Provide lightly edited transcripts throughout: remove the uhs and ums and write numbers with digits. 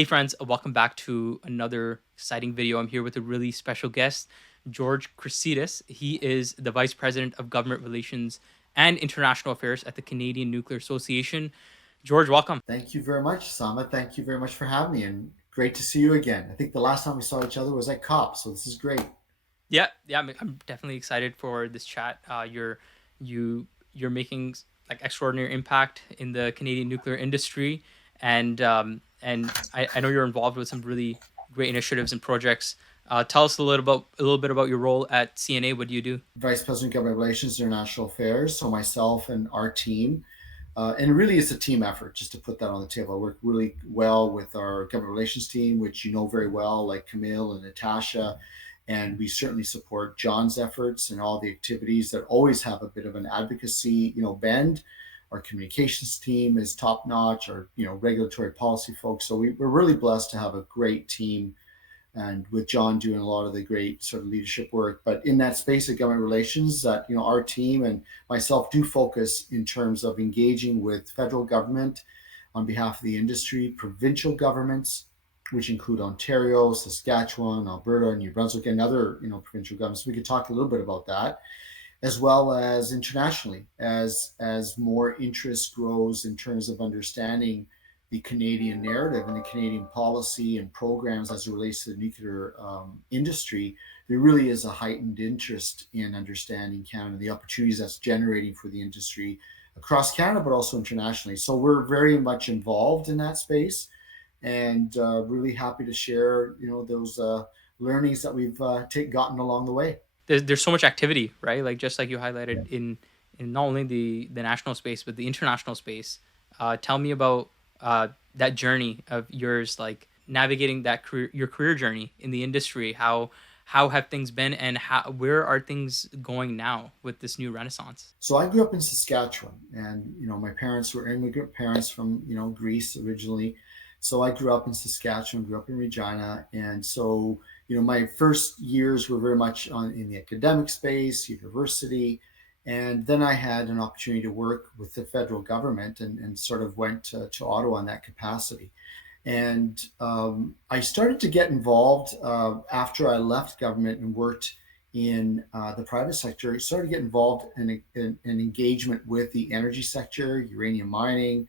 Hey friends, welcome back to another exciting video. I'm here with a really special guest, George Christidis. He is the Vice President of Government Relations and International Affairs at the Canadian Nuclear Association. George, welcome. Thank you very much, Sama. Thank you very much for having me, and great to see you again. I think the last time we saw each other was at COP, so this is great. Yeah, I'm definitely excited for this chat. You you're making like extraordinary impact in the Canadian nuclear industry, and I know you're involved with some really great initiatives and projects. Tell us a little bit about your role at CNA. What do you do? Vice President, Government Relations, International Affairs. So myself and our team, and really it's a team effort. Just to put that on the table, I work really well with our government relations team, which you know very well, like Camille and Natasha, and we certainly support John's efforts and all the activities that always have a bit of an advocacy, bend. Our communications team is top notch. Our regulatory policy folks. So we're really blessed to have a great team, and with John doing a lot of the great sort of leadership work. But in that space of government relations, that our team and myself do focus in terms of engaging with federal government on behalf of the industry, provincial governments, which include Ontario, Saskatchewan, Alberta, New Brunswick, and other provincial governments. We could talk a little bit about that, as well as internationally, as more interest grows in terms of understanding the Canadian narrative and the Canadian policy and programs as it relates to the nuclear industry. There really is a heightened interest in understanding Canada, the opportunities that's generating for the industry across Canada, but also internationally. So we're very much involved in that space, and really happy to share, those learnings that we've gotten along the way. There's so much activity, right? Like just like you highlighted in not only the national space but the international space. Tell me about that journey of yours, like navigating your career journey in the industry. How have things been, and where are things going now with this new renaissance? So I grew up in Saskatchewan, and my parents were immigrant parents from Greece originally. So I grew up in Saskatchewan, grew up in Regina, and so my first years were very much in the academic space, university, and then I had an opportunity to work with the federal government, and sort of went to Ottawa in that capacity. And I started to get involved after I left government and worked in the private sector. I started to get involved in engagement with the energy sector, uranium mining,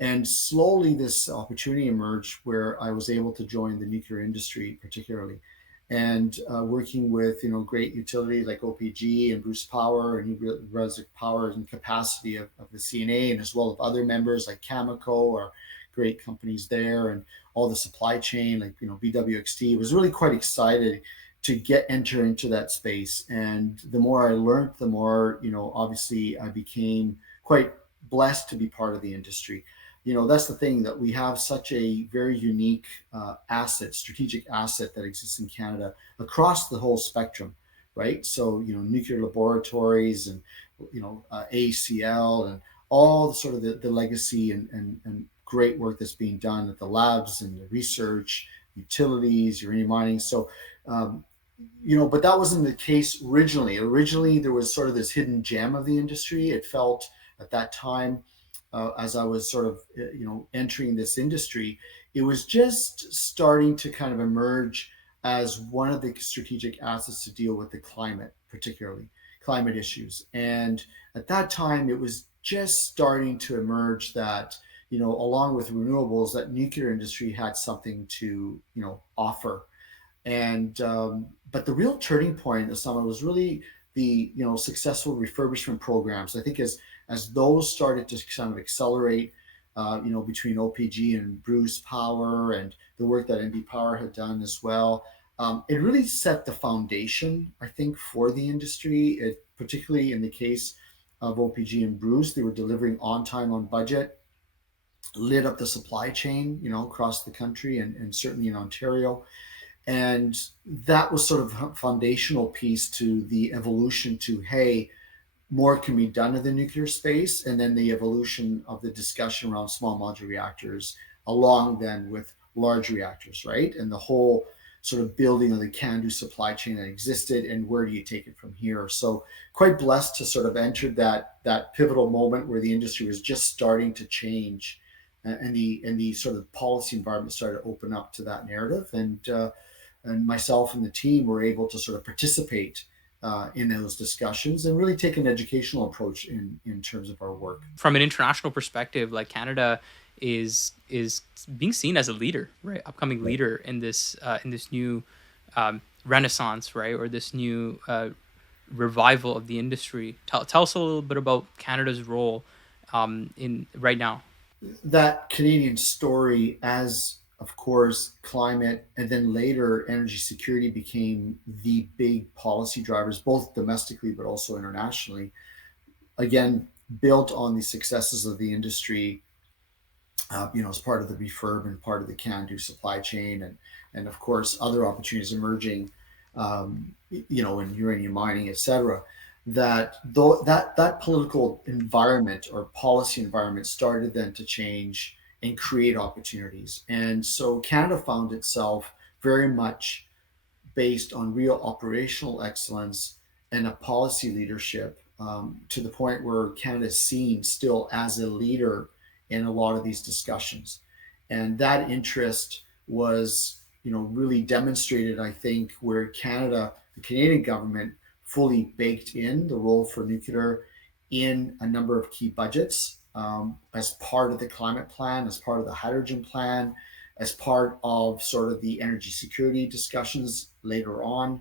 and slowly this opportunity emerged where I was able to join the nuclear industry, particularly, and working with great utility like OPG and Bruce Power and New Brunswick Power in capacity of the CNA, and as well as other members like Cameco or great companies there, and all the supply chain like BWXT. Was really quite excited to enter into that space. And the more I learned, the more obviously I became quite blessed to be part of the industry. That's the thing, that we have such a very unique asset, strategic asset that exists in Canada across the whole spectrum, right? So nuclear laboratories and ACL and all the sort of the legacy and great work that's being done at the labs and the research, utilities, uranium mining. So but that wasn't the case originally. Originally, there was sort of this hidden gem of the industry. It felt at that time, as I was sort of, entering this industry, it was just starting to kind of emerge as one of the strategic assets to deal with the climate, particularly climate issues. And at that time, it was just starting to emerge that, along with renewables, that nuclear industry had something to, offer. And but the real turning point of summer was really the successful refurbishment programs. I think as those started to kind of accelerate, between OPG and Bruce Power and the work that NB Power had done as well, it really set the foundation, I think, for the industry. Particularly in the case of OPG and Bruce, they were delivering on time, on budget, lit up the supply chain, across the country, and certainly in Ontario. And that was sort of a foundational piece to the evolution to, hey, more can be done in the nuclear space, and then the evolution of the discussion around small modular reactors, along then with large reactors, right? And the whole sort of building of the can-do supply chain that existed, and where do you take it from here? So quite blessed to sort of enter that pivotal moment where the industry was just starting to change, and the sort of policy environment started to open up to that narrative, and myself and the team were able to sort of participate in those discussions and really take an educational approach in terms of our work. From an international perspective, like Canada is being seen as a leader, right? Upcoming Right. leader in this new renaissance, right? Or this new revival of the industry. Tell us a little bit about Canada's role in right now. That Canadian story, as of course climate and then later energy security became the big policy drivers, both domestically but also internationally, again, built on the successes of the industry, as part of the refurb and part of the can-do supply chain, and of course other opportunities emerging, in uranium mining, etc. That though that political environment or policy environment started then to change and create opportunities, and so Canada found itself very much based on real operational excellence and a policy leadership, to the point where Canada is seen still as a leader in a lot of these discussions. And that interest was, really demonstrated, I think, where the Canadian government fully baked in the role for nuclear in a number of key budgets, as part of the climate plan, as part of the hydrogen plan, as part of sort of the energy security discussions later on.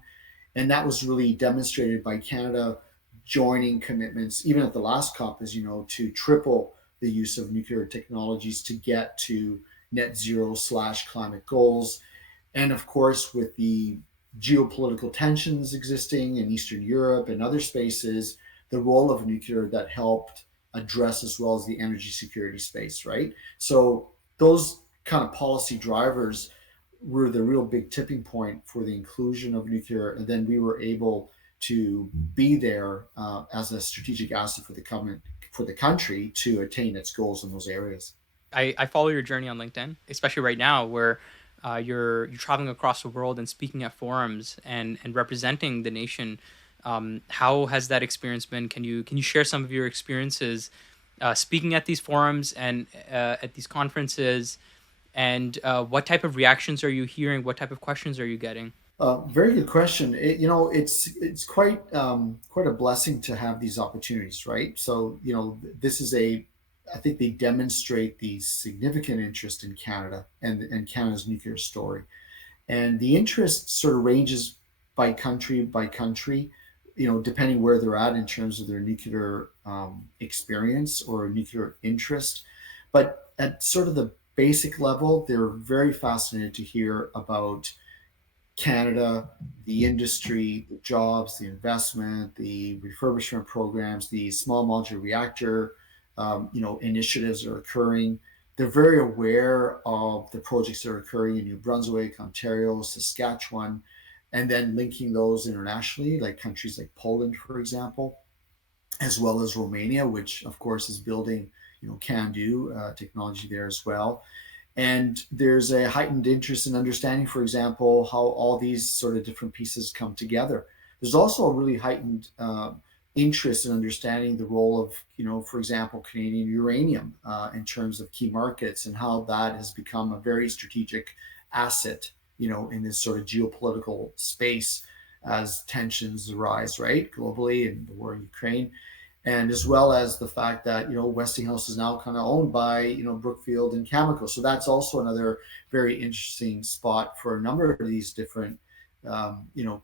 And that was really demonstrated by Canada joining commitments, even at the last COP, as you know, to triple the use of nuclear technologies to get to net zero/climate goals. And of course, with the geopolitical tensions existing in Eastern Europe and other spaces, the role of nuclear that helped address as well as the energy security space, right? So those kind of policy drivers were the real big tipping point for the inclusion of nuclear, and then we were able to be there as a strategic asset for the country to attain its goals in those areas. I follow your journey on LinkedIn, especially right now where you're traveling across the world and speaking at forums and representing the nation. How has that experience been? Can you share some of your experiences speaking at these forums and at these conferences? And what type of reactions are you hearing? What type of questions are you getting? Very good question. It's quite a blessing to have these opportunities, right? So this is I think they demonstrate the significant interest in Canada and Canada's nuclear story, and the interest sort of ranges by country, depending where they're at in terms of their nuclear experience or nuclear interest. But at sort of the basic level, they're very fascinated to hear about Canada, the industry, the jobs, the investment, the refurbishment programs, the small modular reactor, initiatives are occurring. They're very aware of the projects that are occurring in New Brunswick, Ontario, Saskatchewan, and then linking those internationally, like countries like Poland, for example, as well as Romania, which of course is building, can-do technology there as well. And there's a heightened interest in understanding, for example, how all these sort of different pieces come together. There's also a really heightened interest in understanding the role of, for example, Canadian uranium in terms of key markets and how that has become a very strategic asset, in this sort of geopolitical space as tensions arise, right, globally, and the war in Ukraine, and as well as the fact that Westinghouse is now kind of owned by Brookfield and Cameco. So that's also another very interesting spot for a number of these different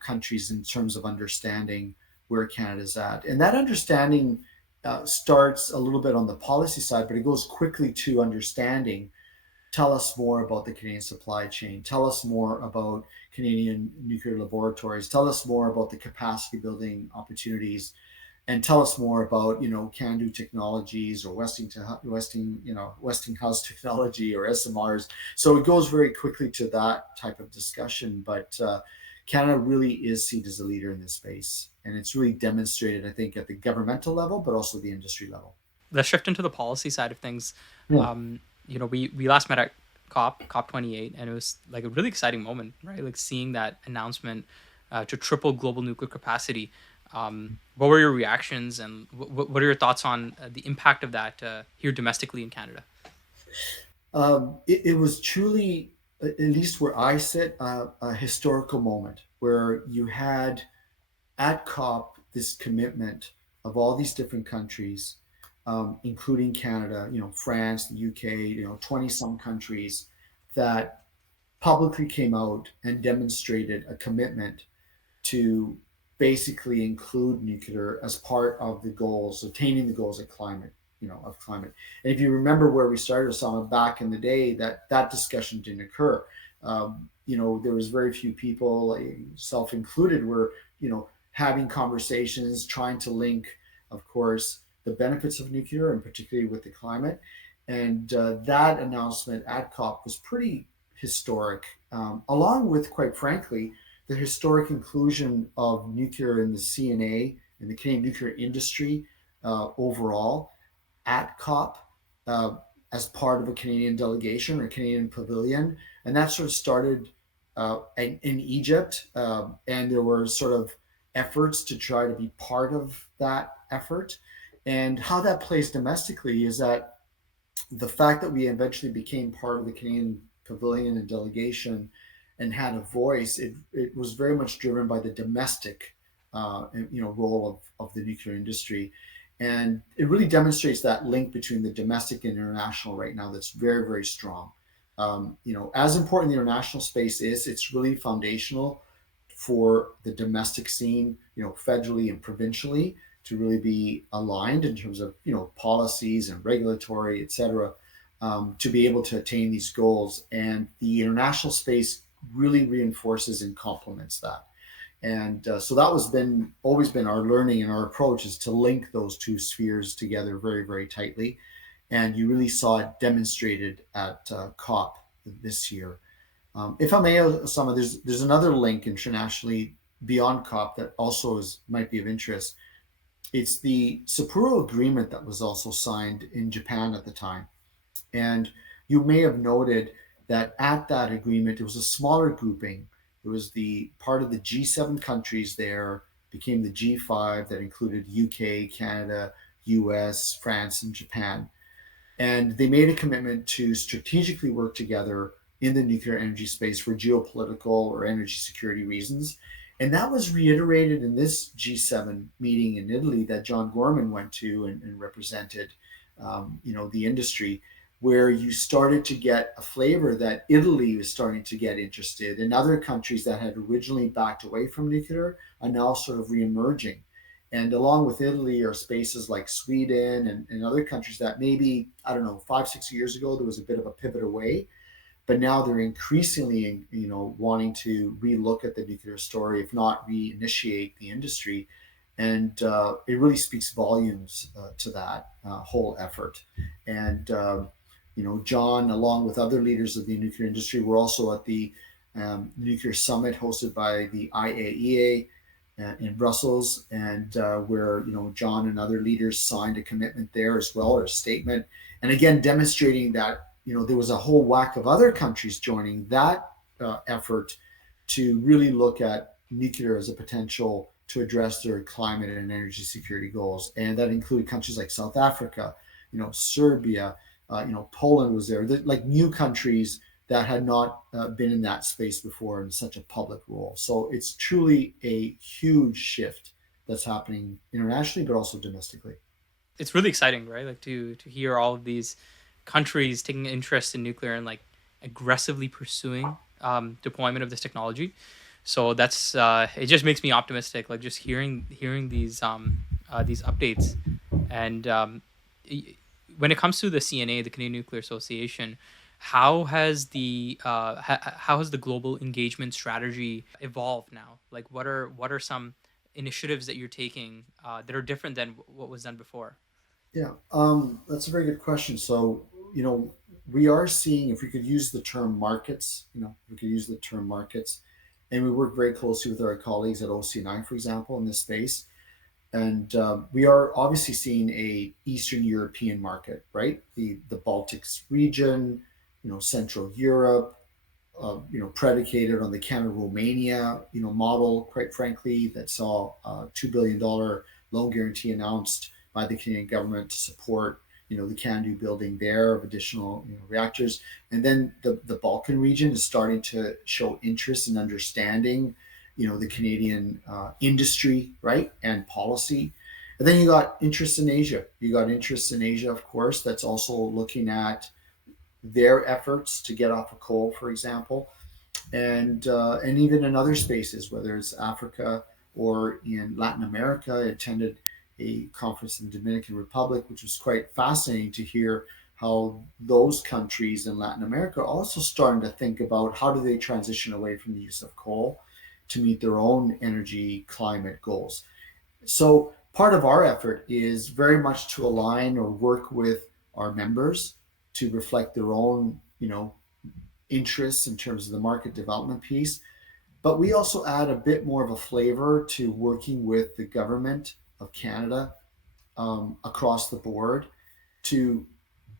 countries in terms of understanding where Canada's at, and that understanding starts a little bit on the policy side, but it goes quickly to understanding. Tell us more about the Canadian supply chain. Tell us more about Canadian nuclear laboratories. Tell us more about the capacity building opportunities, and tell us more about can-do technologies or Westinghouse technology or SMRs. So it goes very quickly to that type of discussion. But Canada really is seen as a leader in this space, and it's really demonstrated, I think, at the governmental level, but also the industry level. Let's shift into the policy side of things. Yeah. We last met at COP 28, and it was like a really exciting moment, right? Like seeing that announcement to triple global nuclear capacity. What were your reactions, and what are your thoughts on the impact of that here domestically in Canada? It was truly, at least where I sit, a historical moment where you had at COP this commitment of all these different countries, including Canada, France, the UK, 20 some countries that publicly came out and demonstrated a commitment to basically include nuclear as part of the goals, attaining the goals of climate, of climate. And if you remember where we started, Osama, back in the day, that discussion didn't occur. There was very few people, like self included, were having conversations, trying to link, of course, the benefits of nuclear, and particularly with the climate. And that announcement at COP was pretty historic, along with, quite frankly, the historic inclusion of nuclear in the CNA and the Canadian nuclear industry overall at COP uh, as part of a Canadian delegation or Canadian pavilion. And that sort of started in Egypt. And there were sort of efforts to try to be part of that effort. And how that plays domestically is that the fact that we eventually became part of the Canadian pavilion and delegation and had a voice, it was very much driven by the domestic, role of the nuclear industry. And it really demonstrates that link between the domestic and international right now that's very, very strong. As important the international space is, it's really foundational for the domestic scene, federally and provincially, to really be aligned in terms of policies and regulatory, et cetera, to be able to attain these goals. And the international space really reinforces and complements that. And so that was been always been our learning and our approach, is to link those two spheres together very, very tightly. And you really saw it demonstrated at COP this year. If I may, some there's another link internationally beyond COP that also might be of interest. It's the Sapporo Agreement that was also signed in Japan at the time. And you may have noted that at that agreement, it was a smaller grouping. It was the part of the G7 countries there, became the G5 that included UK, Canada, US, France, and Japan. And they made a commitment to strategically work together in the nuclear energy space for geopolitical or energy security reasons. And that was reiterated in this G7 meeting in Italy that John Gorman went to and represented, the industry, where you started to get a flavor that Italy was starting to get interested, and other countries that had originally backed away from nuclear are now sort of reemerging. And along with Italy are spaces like Sweden and other countries that maybe, I don't know, 5, 6 years ago, there was a bit of a pivot away, but now they're increasingly, wanting to relook at the nuclear story, if not reinitiate the industry. And it really speaks volumes to that whole effort. And, John, along with other leaders of the nuclear industry, were also at the nuclear summit hosted by the IAEA in Brussels, and where John and other leaders signed a commitment there as well, or a statement, and again demonstrating that there was a whole whack of other countries joining that effort to really look at nuclear as a potential to address their climate and energy security goals, and that included countries like South Africa, Serbia, Poland was there, like new countries that had not been in that space before in such a public role. So it's truly a huge shift that's happening internationally, but also domestically. It's really exciting, right? Like to hear all of these countries taking interest in nuclear and like aggressively pursuing deployment of this technology. So that's it just makes me optimistic. Like just hearing these updates, and when it comes to the CNA, the Canadian Nuclear Association, how has the global engagement strategy evolved now? Like what are some initiatives that you're taking that are different than what was done before? Yeah, that's a very good question. So, we are seeing, if we could use the term markets, we could use the term markets, and we work very closely with our colleagues at OCNI, for example, in this space. And we are obviously seeing a Eastern European market, right? The Baltics region, Central Europe, predicated on the Canada-Romania, model, quite frankly, that saw a $2 billion loan guarantee announced by the Canadian government to support the CANDU building there of additional reactors. And then the Balkan region is starting to show interest in understanding, the Canadian industry, right, and policy. And then you got interest in Asia. You got interest in Asia, of course, that's also looking at their efforts to get off of coal, for example, and even in other spaces, whether it's Africa or in Latin America. I attended a conference in the Dominican Republic, which was quite fascinating to hear how those countries in Latin America are also starting to think about how do they transition away from the use of coal to meet their own energy climate goals. So part of our effort is very much to align or work with our members to reflect their own, interests in terms of the market development piece. But we also add a bit more of a flavor to working with the government of Canada across the board to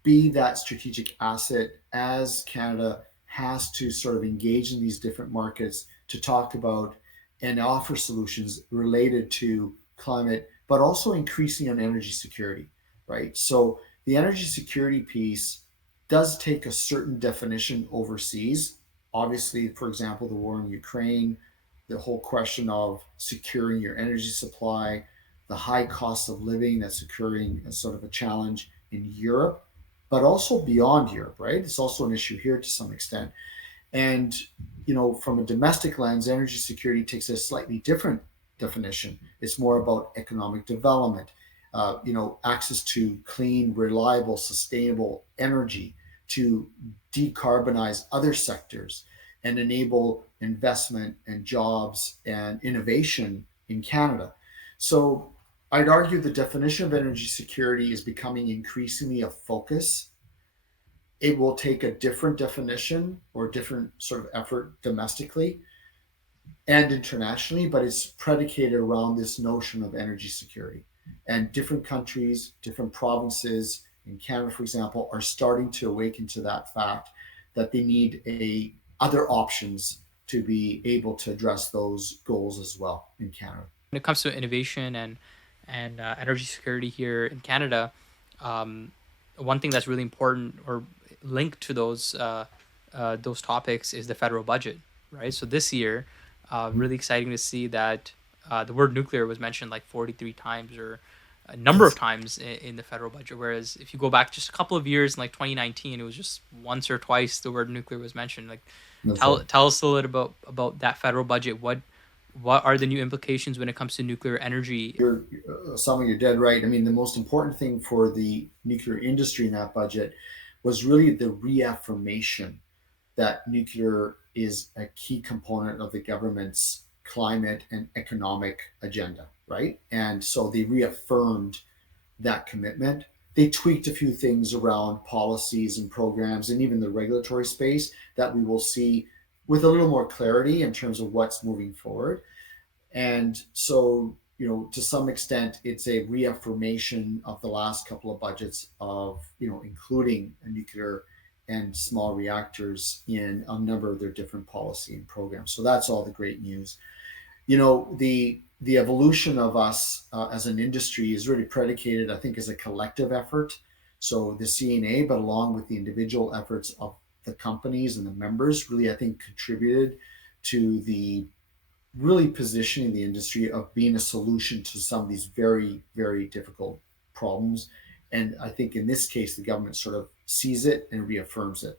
be that strategic asset as Canada has to sort of engage in these different markets to talk about and offer solutions related to climate, but also increasing on energy security, right? So the energy security piece does take a certain definition overseas. Obviously, for example, the war in Ukraine, the whole question of securing your energy supply, the high cost of living that's occurring as sort of a challenge in Europe, but also beyond Europe, right? It's also an issue here to some extent. And, from a domestic lens, energy security takes a slightly different definition. It's more about economic development, access to clean, reliable, sustainable energy to decarbonize other sectors and enable investment and jobs and innovation in Canada. So I'd argue the definition of energy security is becoming increasingly a focus. It will take a different definition or different sort of effort domestically and internationally, but it's predicated around this notion of energy security. And different countries, different provinces in Canada, for example, are starting to awaken to that fact that they need other options to be able to address those goals as well in Canada. When it comes to innovation and energy security here in Canada, um, one thing that's really important or linked to those topics is the federal budget, right? So this year, really exciting to see that the word nuclear was mentioned like 43 times or a number of Yes, times in the federal budget. Whereas if you go back just a couple of years, in like 2019, it was just once or twice the word nuclear was mentioned. Like, that's tell right. tell us a little bit about that federal budget. What are the new implications when it comes to nuclear energy? You're dead right. I mean, the most important thing for the nuclear industry in that budget was really the reaffirmation that nuclear is a key component of the government's climate and economic agenda, right? And so they reaffirmed that commitment. They tweaked a few things around policies and programs and even the regulatory space that we will see with a little more clarity in terms of what's moving forward. And so, to some extent, it's a reaffirmation of the last couple of budgets of, including a nuclear and small reactors in a number of their different policy and programs. So that's all the great news. The evolution of us as an industry is really predicated, I think, as a collective effort. So the CNA, but along with the individual efforts of the companies and the members, really, I think, contributed to the really positioning the industry of being a solution to some of these very, very difficult problems. And I think in this case, the government sort of sees it and reaffirms it.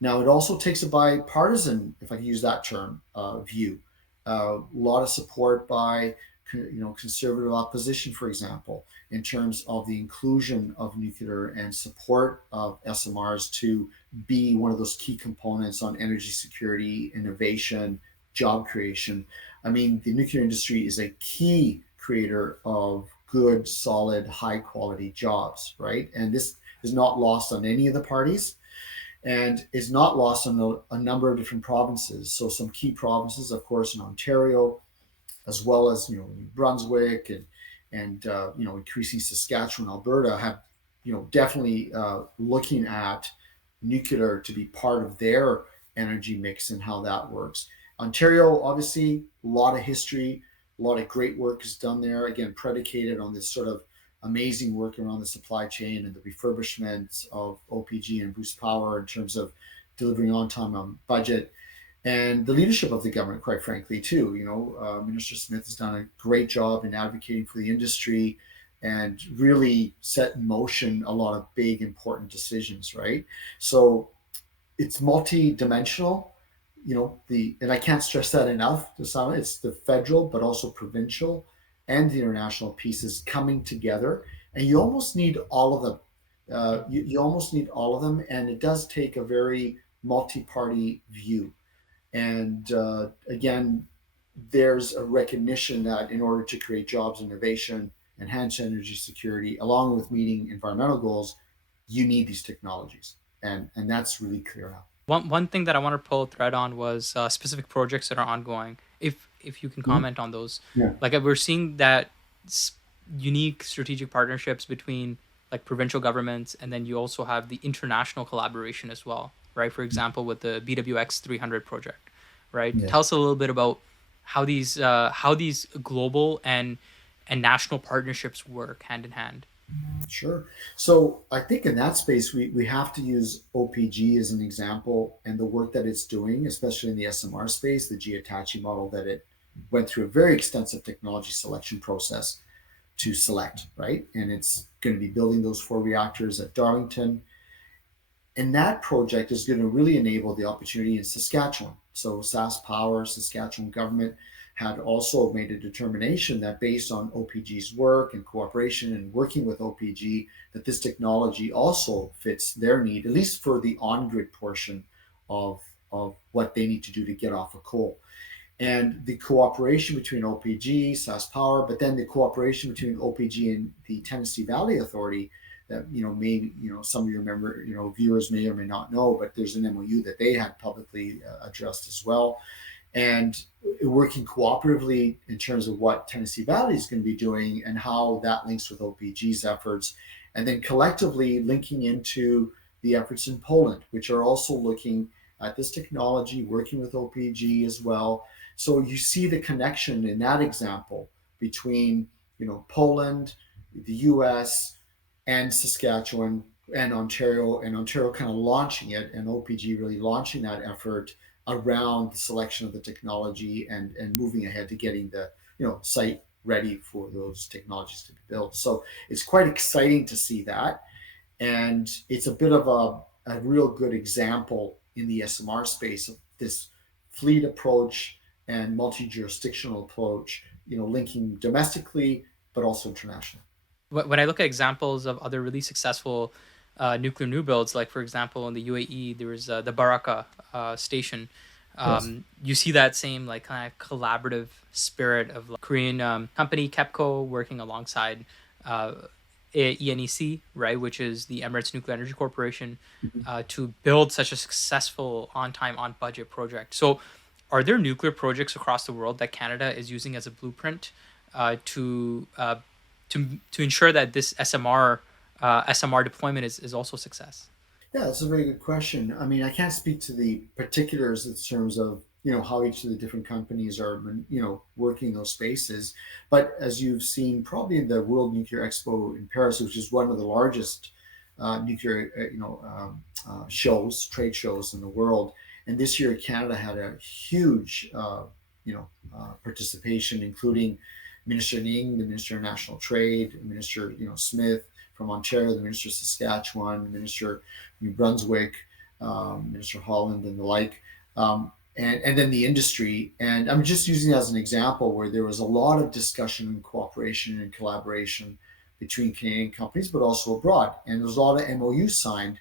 Now, it also takes a bipartisan, if I can use that term, view. A lot of support by conservative opposition, for example, in terms of the inclusion of nuclear and support of SMRs to be one of those key components on energy security, innovation, job creation. I mean, the nuclear industry is a key creator of good, solid, high quality jobs, right? And this is not lost on any of the parties and is not lost on a number of different provinces. So some key provinces, of course, in Ontario, as well as New Brunswick and increasing Saskatchewan, Alberta, have definitely looking at nuclear to be part of their energy mix and how that works. Ontario, obviously, a lot of history, a lot of great work is done there. Again, predicated on this sort of amazing work around the supply chain and the refurbishment of OPG and Bruce Power in terms of delivering on time on budget, and the leadership of the government, quite frankly, too. Minister Smith has done a great job in advocating for the industry and really set in motion a lot of big, important decisions, right? So it's multi-dimensional. And I can't stress that enough to some. It's the federal, but also provincial and the international pieces coming together, and you almost need all of them. You almost need all of them, and it does take a very multi-party view. And again, there's a recognition that in order to create jobs, innovation, enhance energy security, along with meeting environmental goals, you need these technologies, and that's really clear now. One thing that I want to pull a thread on was specific projects that are ongoing. If you can Mhm. comment on those, Yeah. like we're seeing that s- unique strategic partnerships between like provincial governments, and then you also have the international collaboration as well, right? For example, with the BWX 300 project, right? Tell Yes. us a little bit about how these global and national partnerships work hand in hand. Sure. So I think in that space, we have to use OPG as an example and the work that it's doing, especially in the SMR space, the Geotachi model that it went through a very extensive technology selection process to select, right? And it's going to be building those 4 reactors at Darlington, and that project is going to really enable the opportunity in Saskatchewan. So SaskPower, Saskatchewan government had also made a determination that based on OPG's work and cooperation and working with OPG, that this technology also fits their need, at least for the on-grid portion of, of what they need to do to get off of coal. And the cooperation between OPG, SaskPower, but then the cooperation between OPG and the Tennessee Valley Authority that maybe some of your member viewers may or may not know, but there's an MOU that they had publicly addressed as well, and working cooperatively in terms of what Tennessee Valley is going to be doing and how that links with OPG's efforts, and then collectively linking into the efforts in Poland, which are also looking at this technology, working with OPG as well. So you see the connection in that example between Poland, the U.S., and Saskatchewan and Ontario kind of launching it, and OPG really launching that effort around the selection of the technology and moving ahead to getting the site ready for those technologies to be built. So it's quite exciting to see that, and it's a bit of a real good example in the SMR space of this fleet approach and multi-jurisdictional approach, linking domestically but also internationally. When I look at examples of other really successful nuclear new builds, like for example in the UAE, there was the Baraka station. Yes. You see that same like kind of collaborative spirit of like, Korean company KEPCO working alongside uh, ENEC, right, which is the Emirates Nuclear Energy Corporation, Mhm. to build such a successful on time, on budget project. So, are there nuclear projects across the world that Canada is using as a blueprint to ensure that this SMR deployment is also a success? Yeah, that's a very good question. I mean, I can't speak to the particulars in terms of how each of the different companies are working those spaces, but as you've seen probably in the World Nuclear Expo in Paris, which is one of the largest nuclear trade shows in the world, and this year Canada had a huge participation, including Minister Ning, the Minister of National Trade, Minister Smith from Ontario, the Minister of Saskatchewan, the Minister of New Brunswick, Minister Holland, and the like. And then the industry. And I'm just using it as an example where there was a lot of discussion and cooperation and collaboration between Canadian companies, but also abroad. And there's a lot of MOUs signed,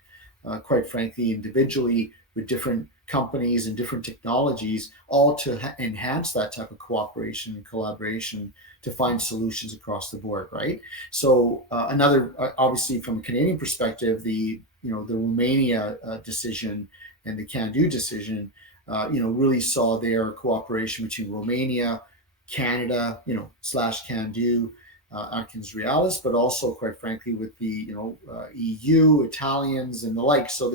quite frankly, individually with different companies and different technologies, all to enhance that type of cooperation and collaboration to find solutions across the board, right? So another, obviously, from a Canadian perspective, the Romania decision and the Can-Do decision, really saw their cooperation between Romania, Canada, slash Can-Do, Atkins Realis, but also, quite frankly, with the EU, Italians, and the like. So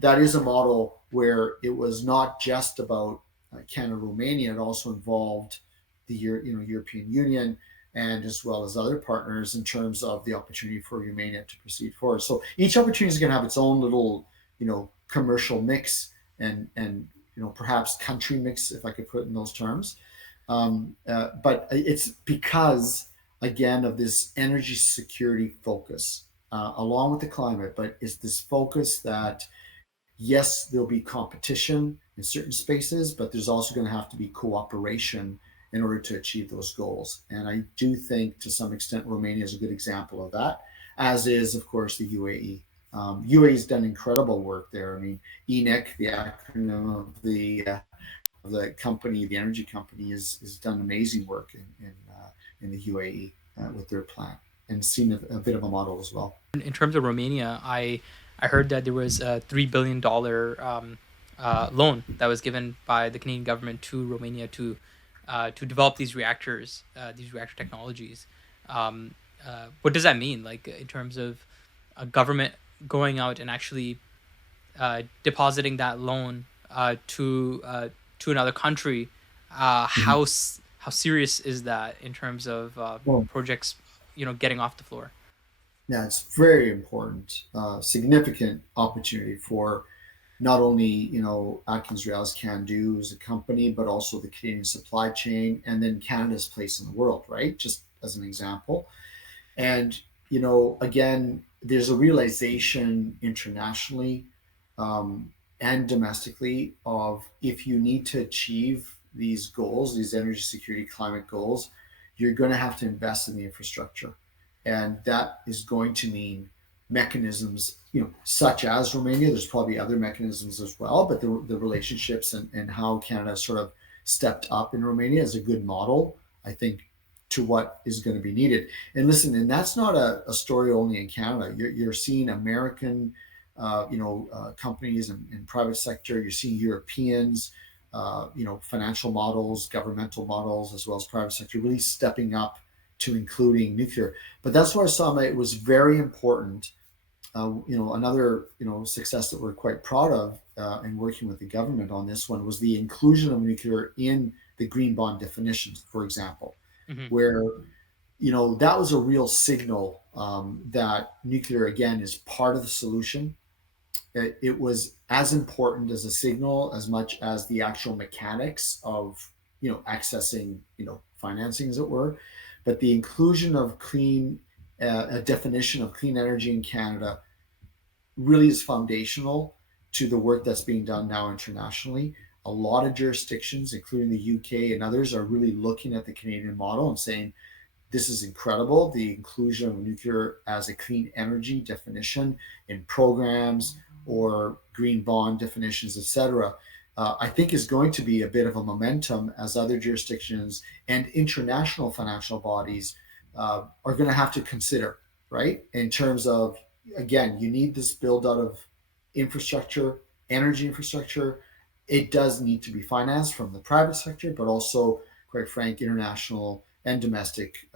that is a model where it was not just about Canada, Romania. It also involved the European Union, and as well as other partners in terms of the opportunity for Romania to proceed forward. So each opportunity is going to have its own little, commercial mix and perhaps country mix, if I could put it in those terms. But it's because, again, of this energy security focus, along with the climate, but it's this focus that, yes, there'll be competition in certain spaces, but there's also going to have to be cooperation in order to achieve those goals. And I do think to some extent Romania is a good example of that, as is, of course, the UAE. UAE has done incredible work there. I mean, ENIC, the acronym of the company, the energy company, is done amazing work in the UAE with their plant, and seen a bit of a model as well. In terms of Romania, I heard that there was a $3 billion loan that was given by the Canadian government to Romania to develop these reactor technologies. What does that mean, like in terms of a government going out and actually depositing that loan to another country? Mm-hmm. How serious is that in terms of Well, projects, getting off the floor? yeah, it's very important, significant opportunity for not only Atkins Rails can do as a company, but also the Canadian supply chain, and then Canada's place in the world, right? Just as an example. And again, there's a realization internationally, and domestically, of if you need to achieve these goals, these energy security climate goals, you're going to have to invest in the infrastructure, and that is going to mean mechanisms, such as Romania. There's probably other mechanisms as well, but the relationships and how Canada sort of stepped up in Romania is a good model, I think, to what is going to be needed. And listen, and that's not a story only in Canada. You're seeing American, companies and private sector. You're seeing Europeans, financial models, governmental models, as well as private sector, really stepping up to including nuclear. But that's why I saw it was very important. Another success that we're quite proud of in working with the government on this one was the inclusion of nuclear in the green bond definitions, for example, Hmm. where that was a real signal, that nuclear again is part of the solution. It was as important as a signal as much as the actual mechanics of accessing financing, as it were. But the inclusion of clean, a definition of clean energy in Canada, really is foundational to the work that's being done now internationally. A lot of jurisdictions, including the UK and others, are really looking at the Canadian model and saying, this is incredible. The inclusion of nuclear as a clean energy definition in programs or green bond definitions, etc., I think is going to be a bit of a momentum as other jurisdictions and international financial bodies are going to have to consider, right? In terms of, again, you need this build out of infrastructure, energy infrastructure. It does need to be financed from the private sector, but also, quite frank, international and domestic,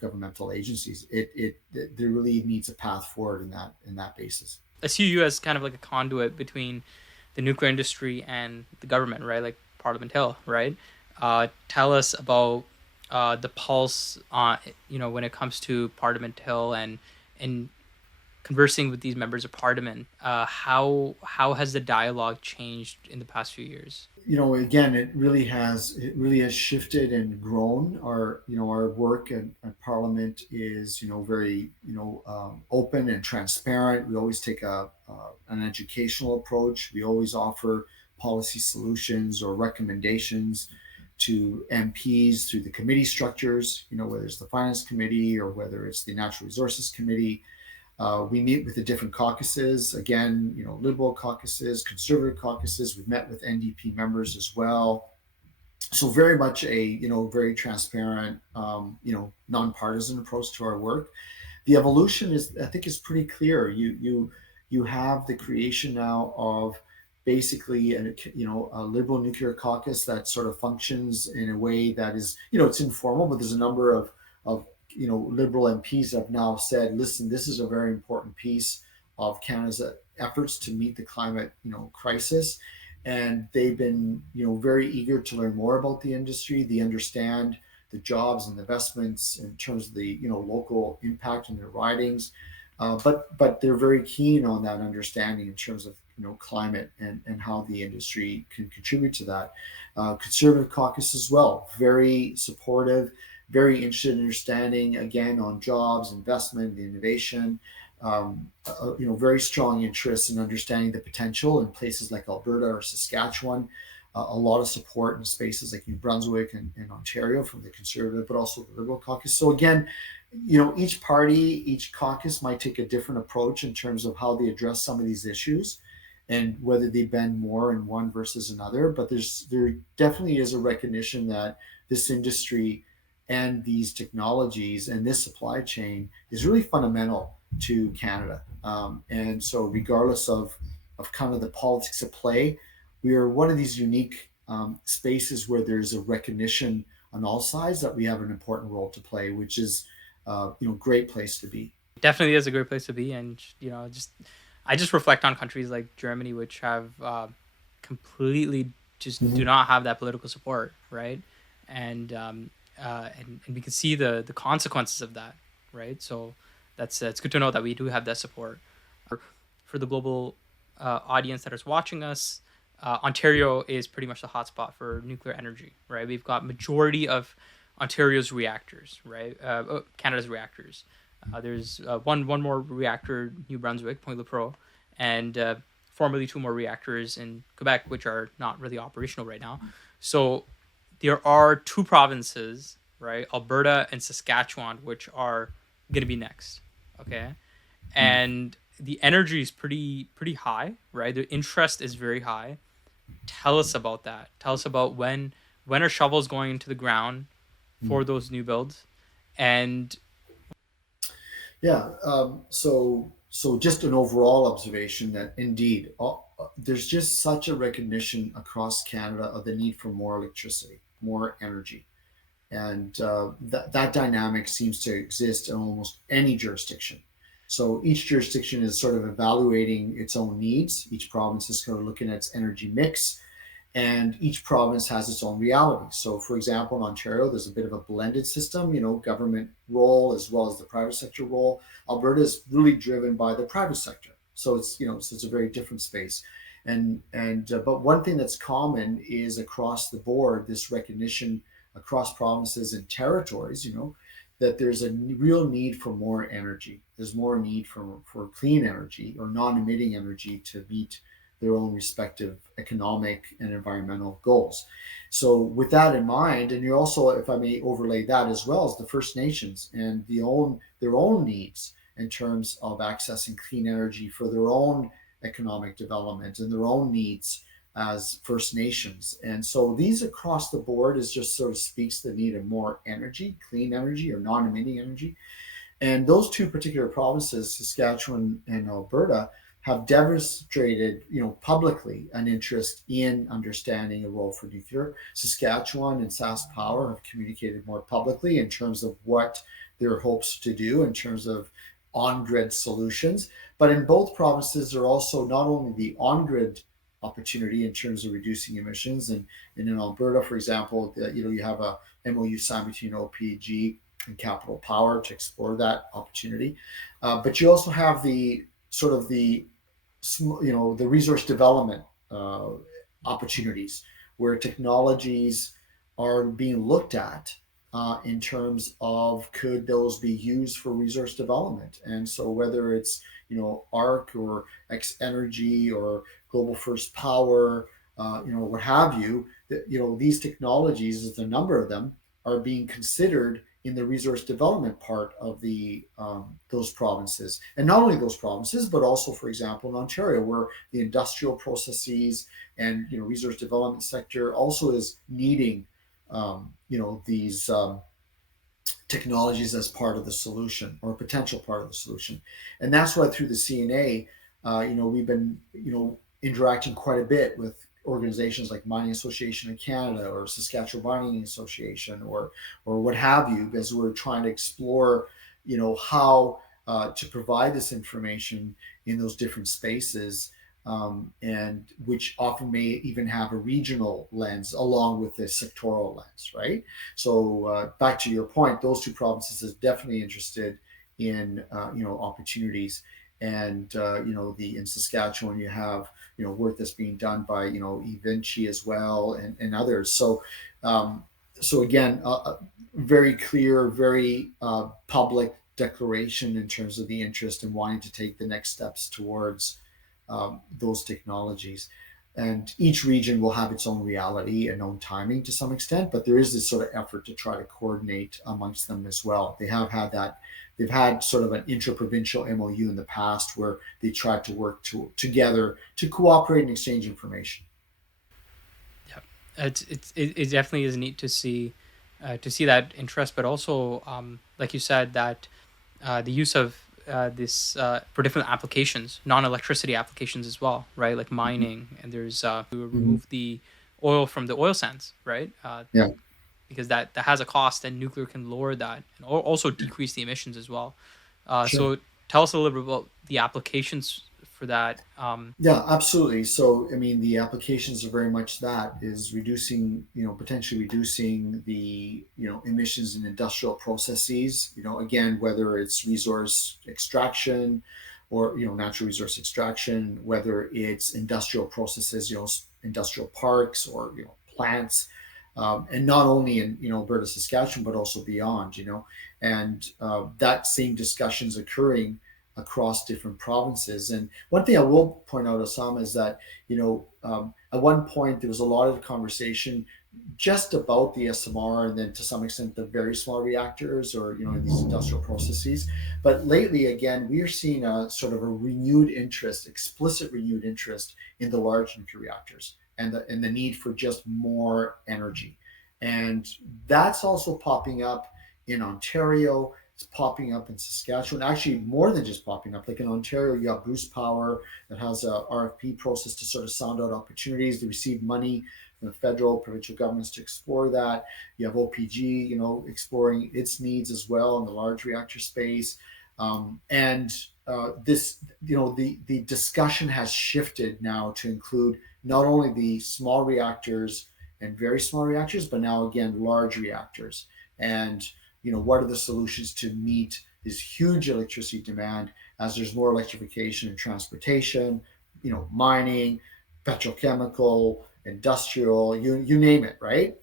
governmental agencies. It there really needs a path forward in that basis. I see you as kind of like a conduit between the nuclear industry and the government, right? Like Parliament Hill, right? Tell us about the pulse on, when it comes to Parliament Hill and conversing with these members of Parliament. How has the dialogue changed in the past few years? Again, it really has shifted and grown. Our work at Parliament is very open and transparent. We always take an educational approach. We always offer policy solutions or recommendations to MPs through the committee structures, whether it's the finance committee or whether it's the natural resources committee. We meet with the different caucuses, again, liberal caucuses, conservative caucuses. We've met with NDP members as well. So very much a, very transparent, nonpartisan approach to our work. The evolution is, I think, is pretty clear. You have the creation now of basically a liberal nuclear caucus that sort of functions in a way that is, it's informal, but there's a number of liberal MPs have now said, listen, this is a very important piece of Canada's efforts to meet the climate crisis, and they've been very eager to learn more about the industry. They understand the jobs and investments in terms of the local impact in their ridings. But they're very keen on that understanding in terms of climate and how the industry can contribute to that. Conservative caucus as well, very supportive, very interested in understanding again on jobs, investment, innovation. Very strong interest in understanding the potential in places like Alberta or Saskatchewan. A lot of support in spaces like New Brunswick and Ontario from the Conservative, but also the Liberal caucus. So again, each party, each caucus might take a different approach in terms of how they address some of these issues and whether they bend more in one versus another. But there definitely is a recognition that this industry and these technologies and this supply chain is really fundamental to Canada. And so, regardless of kind of the politics at play, we are one of these unique spaces where there's a recognition on all sides that we have an important role to play, which is great place to be. Definitely is a great place to be, and just I just reflect on countries like Germany, which have completely just do Mm-hmm. not have that political support, right? And and we can see the consequences of that, right? So that's it's good to know that we do have that support. For the global audience that is watching us, Ontario is pretty much the hotspot for nuclear energy, right? We've got majority of Ontario's reactors, right? Canada's reactors. There's one more reactor, New Brunswick, Point Lepreau, and formerly two more reactors in Quebec, which are not really operational right now. So there are two provinces, right, Alberta and Saskatchewan, which are going to be next. Okay, and the energy is pretty high, right? The interest is very high. Tell us about that. Tell us about when are shovels going into the ground for those new builds, and Yeah. So just an overall observation that indeed there's just such a recognition across Canada of the need for more electricity, more energy, and that dynamic seems to exist in almost any jurisdiction. So each jurisdiction is sort of evaluating its own needs. Each province is kind of looking at its energy mix, and each province has its own reality. So, for example, in Ontario, there's a bit of a blended system, government role as well as the private sector role. Alberta is really driven by the private sector, so it's a very different space. And but one thing that's common is across the board this recognition across provinces and territories, that there's a real need for more energy. There's more need for clean energy or non-emitting energy to meet their own respective economic and environmental goals. So, with that in mind, and you also, if I may overlay that as well, as the First Nations and their own needs in terms of accessing clean energy for their own economic development and their own needs as First Nations. And so these across the board is just sort of speaks to the need of more energy, clean energy or non-emitting energy. And those two particular provinces, Saskatchewan and Alberta, have demonstrated, publicly an interest in understanding a role for nuclear. Saskatchewan and Sask Power have communicated more publicly in terms of what their hopes to do in terms of on-grid solutions. But in both provinces, there are also not only the on-grid opportunity in terms of reducing emissions, and in Alberta, for example, you have a MOU signed between OPG and Capital Power to explore that opportunity. But you also have the sort of the resource development uh, opportunities where technologies are being looked at in terms of could those be used for resource development. And so whether it's ARC or X Energy or Global First Power, what have you, these technologies, there's a number of them, are being considered in the resource development part of the those provinces, and not only those provinces, but also, for example, in Ontario, where the industrial processes and resource development sector also is needing these technologies as part of the solution or a potential part of the solution, and that's why through the CNA, we've been interacting quite a bit with organizations like Mining Association of Canada or Saskatchewan Mining Association or what have you, as we're trying to explore, how to provide this information in those different spaces and which often may even have a regional lens along with a sectoral lens, right? So back to your point, those two provinces is definitely interested in opportunities, and the in Saskatchewan you have work that's being done by eVinci as well, and others. Um, so again, very clear, very public declaration in terms of the interest in wanting to take the next steps towards those technologies. And each region will have its own reality and own timing to some extent, but there is this sort of effort to try to coordinate amongst them as well. They have had that. They've had sort of an interprovincial MOU in the past where they tried to work together to cooperate and exchange information. Yeah, it definitely is neat to see that interest, but also like you said that the use of this for different applications, non-electricity applications as well, right? Like mining, and there's to Mm-hmm. remove the oil from the oil sands, right? Yeah, Because that has a cost, and nuclear can lower that and also decrease the emissions as well. sure. So tell us a little bit about the applications for that. Yeah, absolutely. So, I mean, the applications are very much that is reducing, potentially reducing the, emissions in industrial processes, again, whether it's resource extraction or, natural resource extraction, whether it's industrial processes, industrial parks or, plants. And not only in, Alberta, Saskatchewan, but also beyond, and that same discussion is occurring across different provinces. And one thing I will point out, Osama, is that at one point there was a lot of conversation just about the SMR, and then to some extent the very small reactors or these industrial processes. But lately, again, we are seeing a sort of a renewed interest, explicit renewed interest in the large nuclear reactors and the need for just more energy, and that's also popping up in Ontario. It's popping up in Saskatchewan. Actually, more than just popping up. Like in Ontario, you have Bruce Power that has a RFP process to sort of sound out opportunities. They receive money from the federal, provincial governments to explore that. You have OPG, exploring its needs as well in the large reactor space. And this, the discussion has shifted now to include not only the small reactors and very small reactors, but now again large reactors. And what are the solutions to meet this huge electricity demand as there's more electrification in transportation, mining, petrochemical, industrial, you name it, right?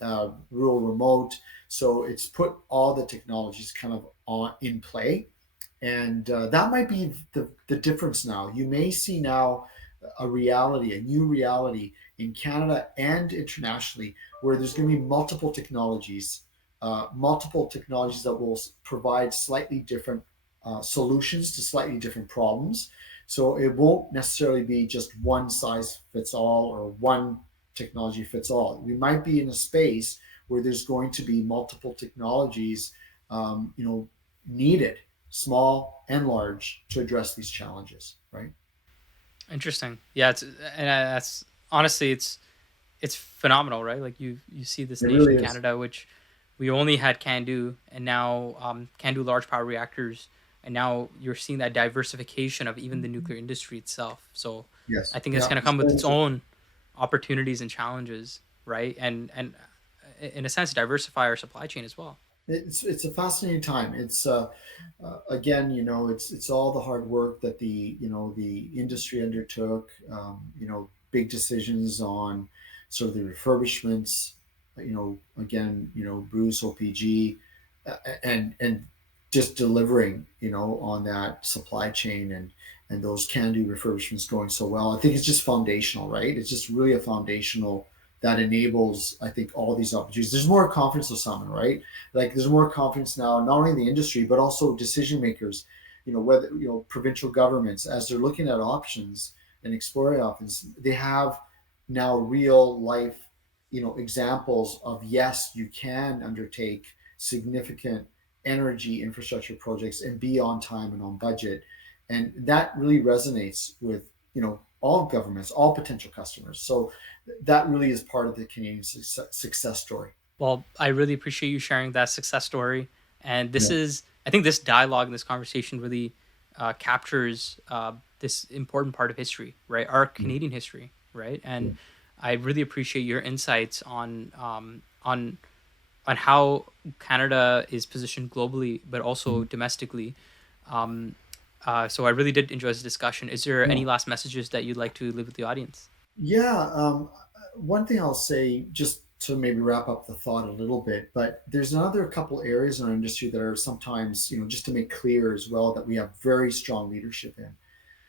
Rural, remote. So it's put all the technologies kind of on in play, and that might be the difference now. You may see now a reality, a new reality in Canada and internationally, where there's going to be multiple technologies that will provide slightly different solutions to slightly different problems. So it won't necessarily be just one size fits all or one technology fits all. We might be in a space where there's going to be multiple technologies, needed, small and large, to address these challenges. Right? Interesting. Yeah, that's honestly it's phenomenal, right? Like you see this It really nation, is. Canada, which we only had CANDU, and now CANDU large power reactors, and now you're seeing that diversification of even the nuclear industry itself. So I Yes. think it's Yeah. going to It's come with very its interesting. own opportunities and challenges, right? And in a sense, diversify our supply chain as well. It's a fascinating time. It's again, it's all the hard work that the industry undertook. Big decisions on sort of the refurbishments. Again, Bruce OPG, and just delivering, on that supply chain and those can-do refurbishments going so well. I think it's just foundational, right? It's just really a foundational that enables, I think, all these opportunities. There's more confidence of someone, right? Like there's more confidence now, not only in the industry but also decision makers. Whether provincial governments, as they're looking at options and exploring options, they have now real life, examples of, yes, you can undertake significant energy infrastructure projects and be on time and on budget, and that really resonates with all governments, all potential customers. So that really is part of the Canadian success story. Well, I really appreciate you sharing that success story. And Yeah. I think this dialogue and this conversation really captures this important part of history, right? Our Canadian history, right? And Yeah. I really appreciate your insights on how Canada is positioned globally, but also Mhm. domestically. Um, so I really did enjoy this discussion. Is there any Yeah. last messages that you'd like to leave with the audience? Yeah. One thing I'll say, just to maybe wrap up the thought a little bit, but there's another couple areas in our industry that are sometimes, just to make clear as well, that we have very strong leadership in.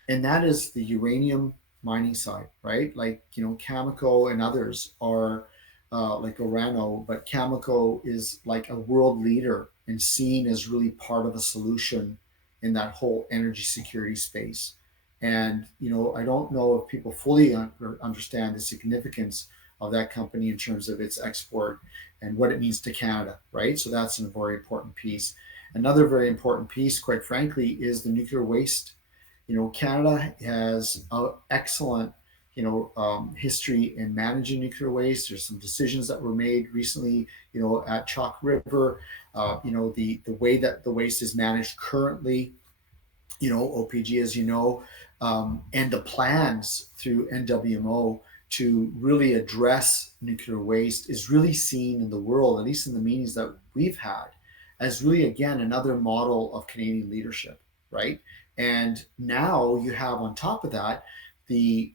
And that is the uranium mining side, right? Like, Cameco and others are like Orano, but Cameco is like a world leader and seen as really part of a solution in that whole energy security space. And, I don't know if people fully understand the significance of that company in terms of its export and what it means to Canada, right? So that's a very important piece. Another very important piece, quite frankly, is the nuclear waste. Canada has an excellent, history in managing nuclear waste. There's some decisions that were made recently, at Chalk River. The way that the waste is managed currently, OPG, as you know, and the plans through NWMO to really address nuclear waste is really seen in the world, at least in the meetings that we've had, as really, again, another model of Canadian leadership, right? And now you have on top of that the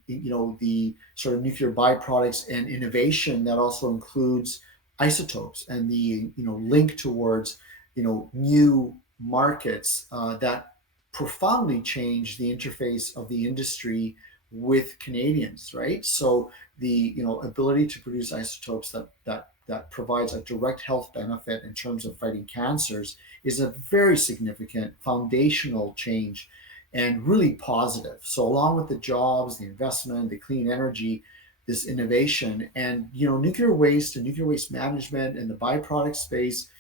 sort of nuclear byproducts and innovation that also includes isotopes and the link towards new markets that profoundly change the interface of the industry with Canadians, right? So the ability to produce isotopes that provides a direct health benefit in terms of fighting cancers is a very significant foundational change and really positive. So along with the jobs, the investment, the clean energy, this innovation, and nuclear waste and nuclear waste management and the byproduct space,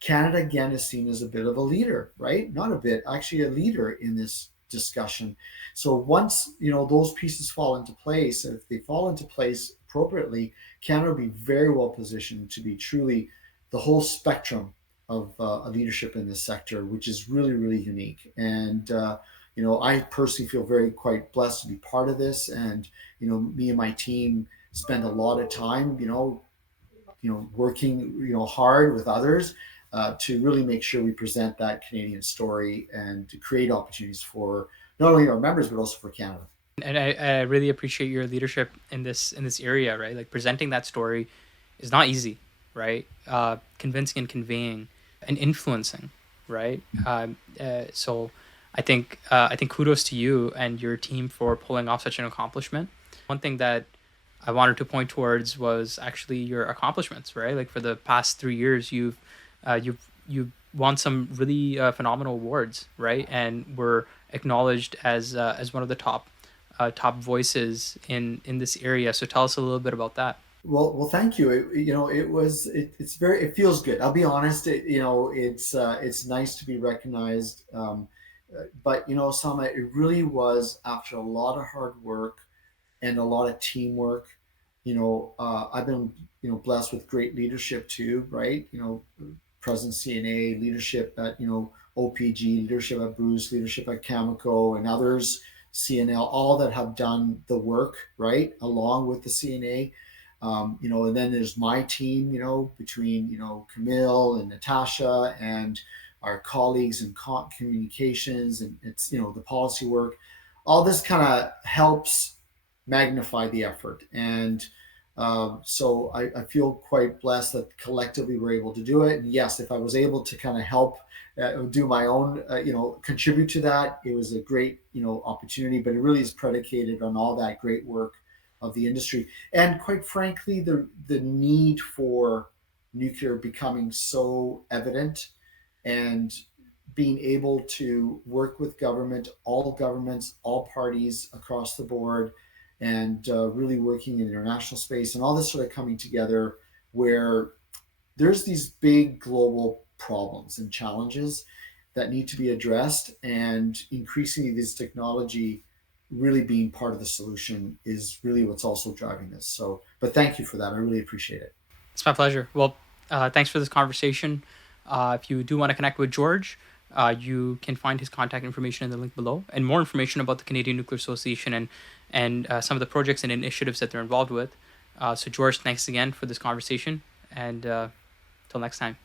Canada again is seen as a bit of a leader, right? Not a bit, actually a leader in this discussion. So once those pieces fall into place, if they fall into place appropriately, Canada will be very well positioned to be truly the whole spectrum of leadership in this sector, which is really, really unique. And I personally feel very quite blessed to be part of this. And me and my team spend a lot of time, working hard with others to really make sure we present that Canadian story and to create opportunities for not only our members but also for Canada. And I really appreciate your leadership in this area, right? Like presenting that story is not easy, right? Convincing and conveying and influencing, right? So I think kudos to you and your team for pulling off such an accomplishment. One thing that I wanted to point towards was actually your accomplishments, right? Like for the past 3 years, you've won some really phenomenal awards, right? And were acknowledged as one of the top voices in this area. So tell us a little bit about that. Well, thank you. It's very, it feels good. I'll be honest. It's nice to be recognized. But Sama, it really was after a lot of hard work and a lot of teamwork. I've been blessed with great leadership too, right? President CNA, leadership at OPG, leadership at Bruce, leadership at Cameco, and others, CNL, all that have done the work, right, along with the CNA. And then there's my team, between Camille and Natasha and our colleagues in communications, and it's the policy work. All this kind of helps magnify the effort. And so I feel quite blessed that collectively we're able to do it. And yes, if I was able to kind of help do my own, contribute to that, it was a great, opportunity. But it really is predicated on all that great work of the industry, and quite frankly, the need for nuclear becoming so evident, and being able to work with governments, all parties across the board, and really working in the international space and all this sort of coming together where there's these big global problems and challenges that need to be addressed, and increasingly this technology really being part of the solution is really what's also driving this. So, but thank you for that. I really appreciate it. It's my pleasure. Well, thanks for this conversation. If you do want to connect with George, You can find his contact information in the link below, and more information about the Canadian Nuclear Association and some of the projects and initiatives that they're involved with. So George, thanks again for this conversation, and till next time.